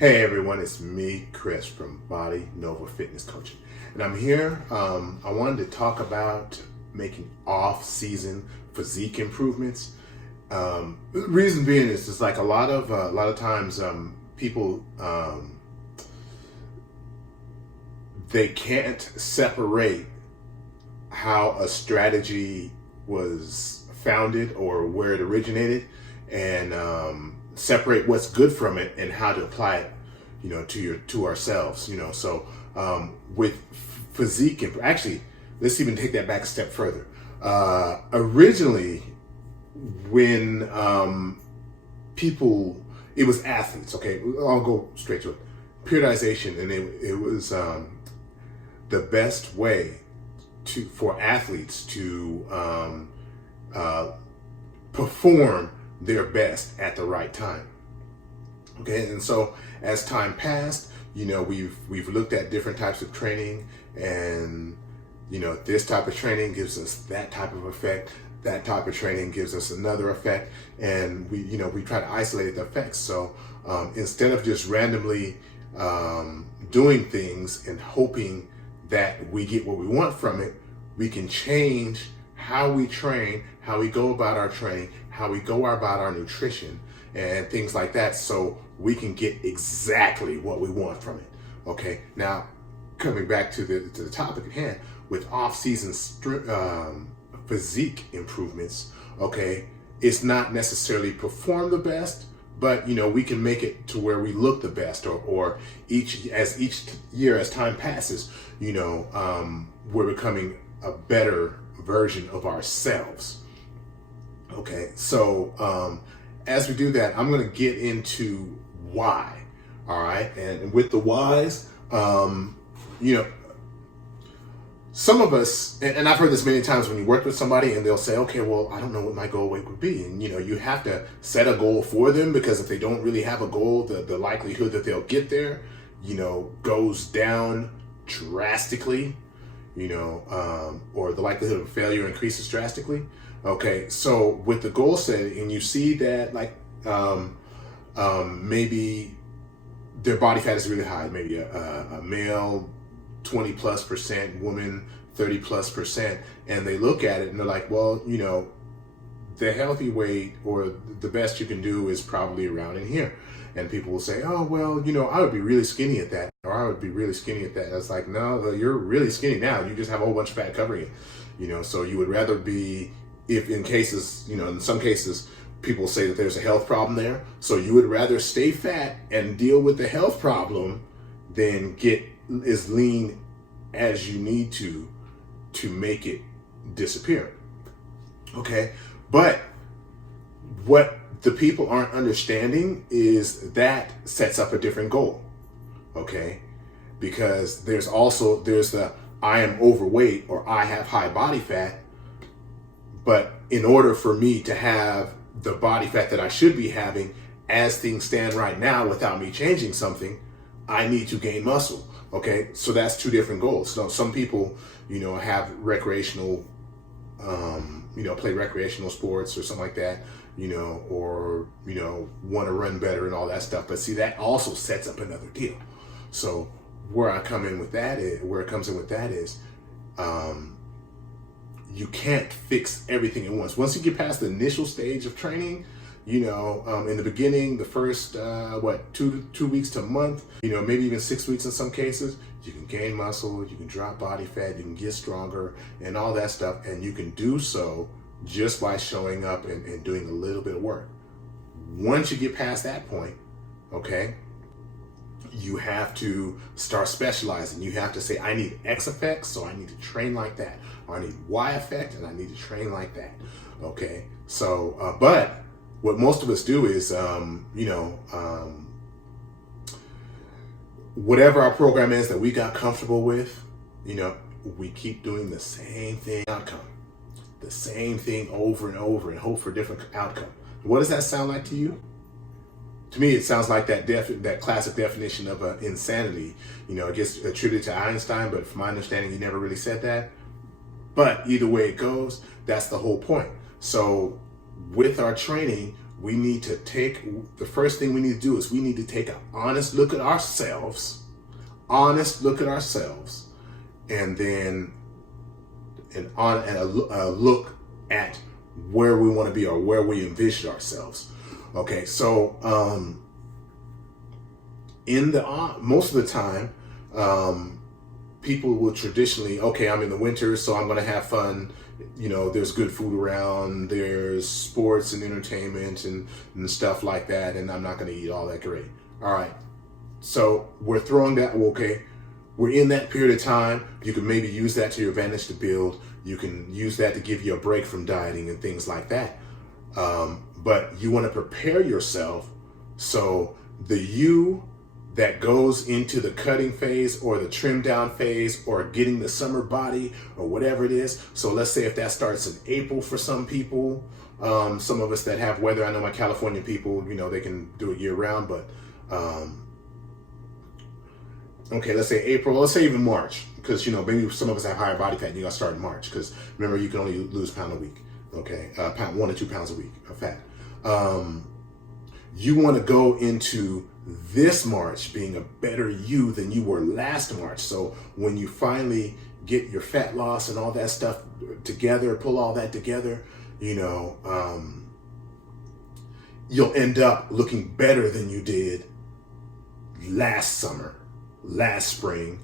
Hey everyone, it's me, Chris from Body Nova Fitness Coaching. And I'm here, I wanted to talk about making off-season physique improvements. The reason being is just like a lot of times people, they can't separate how a strategy was founded or where it originated, and separate what's good from it and how to apply it, to ourselves. So with physique, and actually, let's even take that back a step further. Originally, when people, it was athletes. Okay, I'll go straight to it. Periodization, and it was the best way for athletes to perform their best at the right time. Okay, and so as time passed, we've looked at different types of training, and this type of training gives us that type of effect. That type of training gives us another effect, and we try to isolate the effects. So instead of just randomly doing things and hoping that we get what we want from it, we can change how we train, how we go about our training, how we go about our nutrition, and things like that, so we can get exactly what we want from it. Okay, now coming back to the topic at hand, with off-season physique improvements, okay, it's not necessarily perform the best, but we can make it to where we look the best, or each year as time passes, we're becoming a better version of ourselves. Okay, so as we do that, I'm going to get into why. All right, and with the whys, some of us, and I've heard this many times, when you work with somebody and they'll say, okay, well, I don't know what my goal weight would be. And you have to set a goal for them, because if they don't really have a goal, the likelihood that they'll get there, goes down drastically, or the likelihood of failure increases drastically. Okay, so with the goal setting, and you see that maybe their body fat is really high, maybe a male 20+%, woman 30+%, and they look at it and they're like, well, the healthy weight or the best you can do is probably around in here. And people will say, oh, well, I would be really skinny at that, or I would be really skinny at that. It's like, no, you're really skinny now. You just have a whole bunch of fat covering it. So you would rather be, if in cases, in some cases, people say that there's a health problem there. So you would rather stay fat and deal with the health problem than get as lean as you need to make it disappear. Okay, but what the people aren't understanding is that sets up a different goal. Okay, because there's the I am overweight or I have high body fat, but in order for me to have the body fat that I should be having as things stand right now without me changing something, I need to gain muscle. Okay, so that's two different goals. So some people, have recreational, play recreational sports or something like that, or, want to run better and all that stuff. But see, that also sets up another deal. So where it comes in with that is, you can't fix everything at once. Once you get past the initial stage of training, in the beginning, the first, 2 weeks to a month, maybe even 6 weeks in some cases, you can gain muscle, you can drop body fat, you can get stronger and all that stuff. And you can do so just by showing up and doing a little bit of work. Once you get past that point, okay, you have to start specializing. You have to say, I need X effect, so I need to train like that. Or I need Y effect, and I need to train like that. Okay, so, but what most of us do is, whatever our program is that we got comfortable with, we keep doing the same thing outcome, the same thing over and over, and hope for a different outcome. What does that sound like to you? To me, it sounds like that classic definition of insanity. It gets attributed to Einstein, but from my understanding, he never really said that. But either way it goes, that's the whole point. So with our training, we need to the first thing we need to do is we need to take an honest look at ourselves, and then a look at where we want to be or where we envision ourselves. Okay, so most of the time, people will traditionally, okay, I'm in the winter, so I'm going to have fun. There's good food around, there's sports and entertainment and stuff like that, and I'm not going to eat all that great. All right, so we're throwing that, okay, we're in that period of time. You can maybe use that to your advantage to build. You can use that to give you a break from dieting and things like that. But you want to prepare yourself so the you that goes into the cutting phase or the trim down phase or getting the summer body or whatever it is. So let's say if that starts in April for some people, some of us that have weather, I know my California people, they can do it year round, but okay, let's say April, let's say even March, because maybe some of us have higher body fat and you gotta start in March, because remember, you can only lose a pound a week. Okay, 1 to 2 pounds a week of fat. You want to go into this March being a better you than you were last March. So when you finally get your fat loss and all that stuff together, pull all that together, you'll end up looking better than you did last summer, last spring,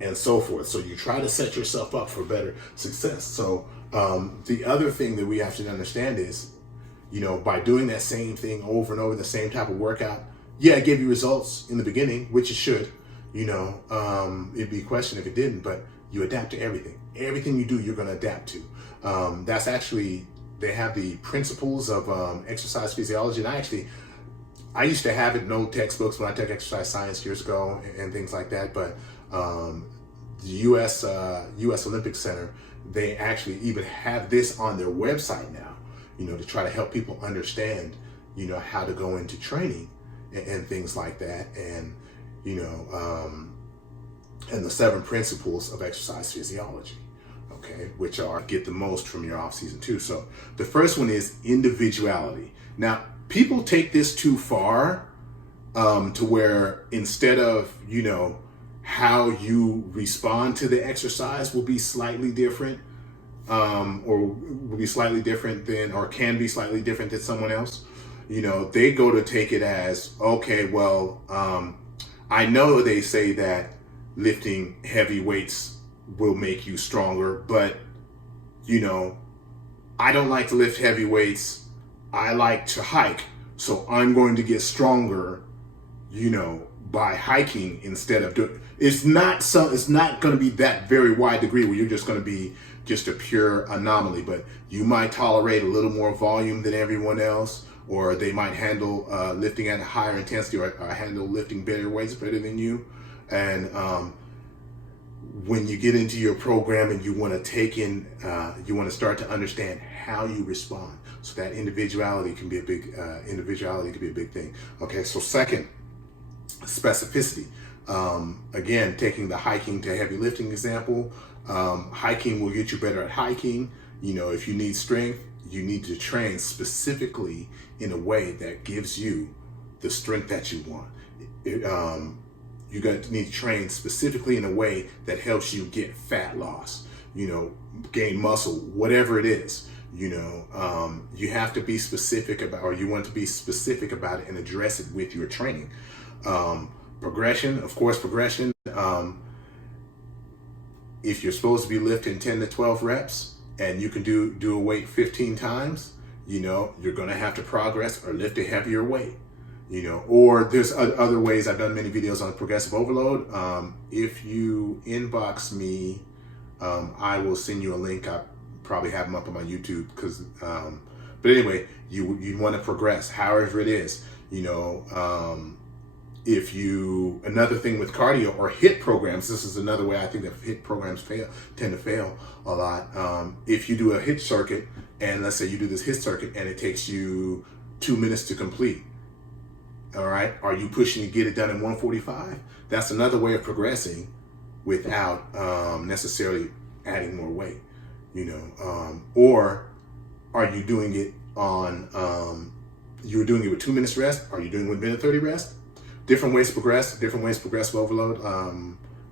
and so forth. So you try to set yourself up for better success. So the other thing that we have to understand is, by doing that same thing over and over, the same type of workout, yeah, it gave you results in the beginning, which it should. It'd be a question if it didn't, but you adapt to everything. Everything you do, you're going to adapt to. That's actually, they have the principles of exercise physiology, and I used to have it in old textbooks when I took exercise science years ago and things like that, but the U.S. Olympic Center, they actually even have this on their website now, to try to help people understand, how to go into training and things like that, and and the 7 principles of exercise physiology, okay, which are get the most from your off season too. So the first one is individuality. Now, people take this too far, to where instead of, how you respond to the exercise will be slightly different, or will be slightly different than, or can be slightly different than someone else. They go to take it as, okay, well, I know they say that lifting heavy weights will make you stronger, but, I don't like to lift heavy weights. I like to hike. So I'm going to get stronger, by hiking instead of doing. It's not going to be that very wide degree where you're just going to be just a pure anomaly, but you might tolerate a little more volume than everyone else, or they might handle lifting at a higher intensity, or handle lifting better weights better than you. And when you get into your program and you want to take in, you want to start to understand how you respond. So that individuality can be a big thing. Okay, so second, specificity. Again, taking the hiking to heavy lifting example, hiking will get you better at hiking. If you need strength, you need to train specifically in a way that gives you the strength that you want. You need to train specifically in a way that helps you get fat loss, gain muscle, whatever it is. You have to be specific about, or you want to be specific about it and address it with your training. Progression. If you're supposed to be lifting 10 to 12 reps and you can do a weight 15 times, you're going to have to progress or lift a heavier weight. Or there's other ways. I've done many videos on progressive overload. If you inbox me, I will send you a link. I probably have them up on my YouTube, but anyway, you want to progress however it is. Another thing with cardio or HIIT programs, this is another way I think that HIIT programs tend to fail a lot. If you do a HIIT circuit, and let's say you do this HIIT circuit and it takes you 2 minutes to complete, all right, are you pushing to get it done in 1:45? That's another way of progressing without necessarily adding more weight, or are you doing it on you're doing it with 2 minutes rest, are you doing it with minute 30 rest? Different ways to progress, different ways to progressive overload.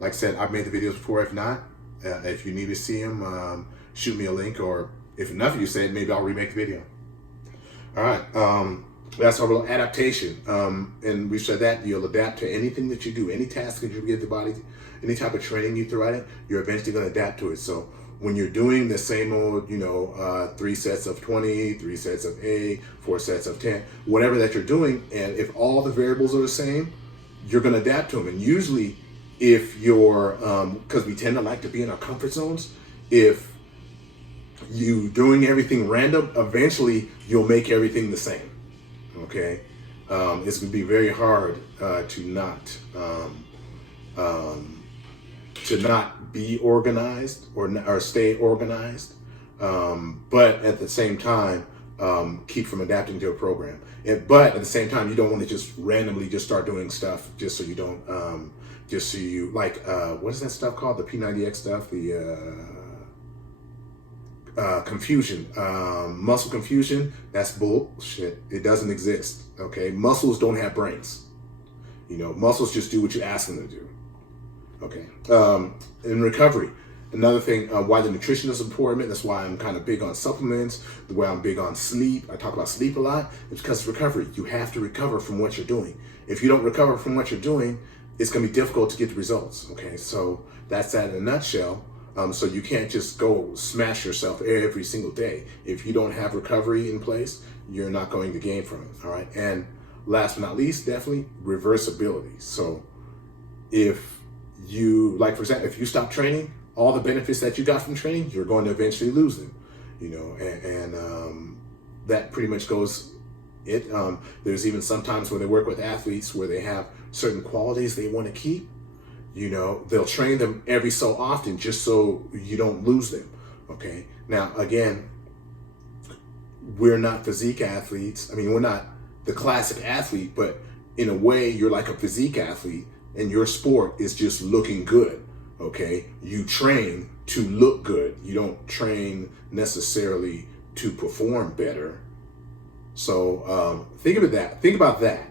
Like I said, I've made the videos before. If not, if you need to see them, shoot me a link, or if enough of you said, maybe I'll remake the video. All right, that's overload adaptation. And we said that you'll adapt to anything that you do, any task that you give the body, any type of training you throw at it, you're eventually going to adapt to it. So when you're doing the same old, 3 sets of 20, 3 sets of 8, 4 sets of 10, whatever that you're doing, and if all the variables are the same, you're going to adapt to them. And usually, if you're, because we tend to like to be in our comfort zones, if you doing everything random, eventually you'll make everything the same. Okay, it's going to be very hard to not be organized or stay organized, but at the same time keep from adapting to a program. But at the same time, you don't want to just randomly just start doing stuff just so you don't just so you like what is that stuff called, the P90X stuff, the confusion, muscle confusion. That's bullshit. It doesn't exist. Okay, muscles don't have brains. Muscles just do what you ask them to do. Okay. In recovery, another thing, why the nutrition is important. That's why I'm kind of big on supplements. The way I'm big on sleep. I talk about sleep a lot. It's because of recovery. You have to recover from what you're doing. If you don't recover from what you're doing, it's going to be difficult to get the results. Okay. So that's that in a nutshell. So you can't just go smash yourself every single day. If you don't have recovery in place, you're not going to gain from it. All right. And last but not least, definitely reversibility. So if you, like, for example, if you stop training, all the benefits that you got from training, you're going to eventually lose them, and that pretty much goes it. There's even sometimes when they work with athletes where they have certain qualities they want to keep, they'll train them every so often just so you don't lose them. Okay. Now, again, we're not physique athletes. I mean, we're not the classic athlete, but in a way, you're like a physique athlete. And your sport is just looking good, okay? You train to look good. You don't train necessarily to perform better. So think about that. Think about that.